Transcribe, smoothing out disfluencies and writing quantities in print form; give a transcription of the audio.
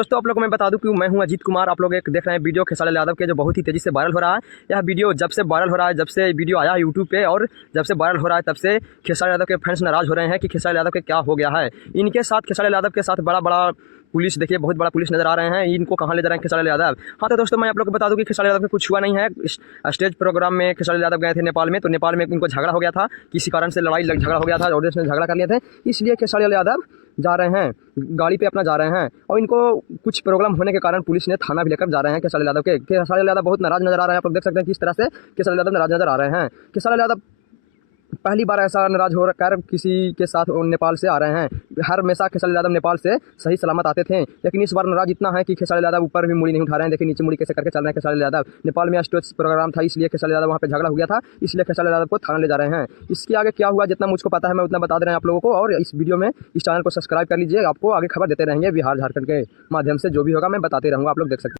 दोस्तों आप लोग को मैं बता दूं कि मैं हूं अजीत कुमार। आप लोग एक देख रहे हैं वीडियो खेसारी लाल यादव के, जो बहुत ही तेज़ी से वायरल हो रहा है। यह वीडियो जब से वायरल हो रहा है, जब से वीडियो आया है यूट्यूब पे और जब से वायरल हो रहा है, तब से खेसारी यादव के फैंस नाराज़ हो रहे हैं कि खेसारी यादव के क्या हो गया है। इनके साथ खेसारी यादव के साथ बड़ा बड़ा पुलिस, देखिए बहुत बड़ा पुलिस नजर आ रहे हैं। इनको कहाँ ले जा रहे हैं खेसारी यादव। हाँ तो दोस्तों मैं आप लोग को बता दूं कि खेसारी यादव को कुछ हुआ नहीं है। स्टेज प्रोग्राम में खेसारी यादव गए थे नेपाल में, तो नेपाल में इनको झगड़ा हो गया था, किसी कारण से लड़ाई झगड़ा हो गया था, ऑडियंस ने झगड़ा कर लिए थे, इसलिए खेसारी यादव जा रहे हैं, गाड़ी पे अपना जा रहे हैं। और इनको कुछ प्रॉब्लम होने के कारण पुलिस ने थाना भी लेकर जा रहे हैं खेसारी यादव के। खेसारी यादव बहुत नाराज नजर आ रहे हैं। आप लोग देख सकते हैं किस तरह से खेसारी यादव नाराज नजर आ रहे हैं। खेसारी यादव पहली बार ऐसा नाराज हो कर किसी के साथ नेपाल से आ रहे हैं। हर हमेशा खेसारी यादव नेपाल से सही सलामत आते थे, लेकिन इस बार नाराज इतना है कि खेसारी यादव ऊपर भी मुड़ी नहीं उठा रहे हैं। देखिए नीचे मुड़ी कैसे करके चल रहे हैं खेसारी यादव। नेपाल में स्टेज प्रोग्राम था, इसलिए खेसारी यादव वहाँ पे झगड़ा हो गया था, इसलिए खेसारी यादव को थाना ले जा रहे हैं। इसके आगे क्या हुआ, जितना मुझको पता है मैं उतना बता दे रहे हैं आप लोगों को। और इस वीडियो में इस चैनल को सब्सक्राइब कर लीजिए, आपको आगे खबर देते रहेंगे बिहार झारखंड के माध्यम से। जो भी होगा मैं बताते रहूँगा, आप लोग देख सकते हैं।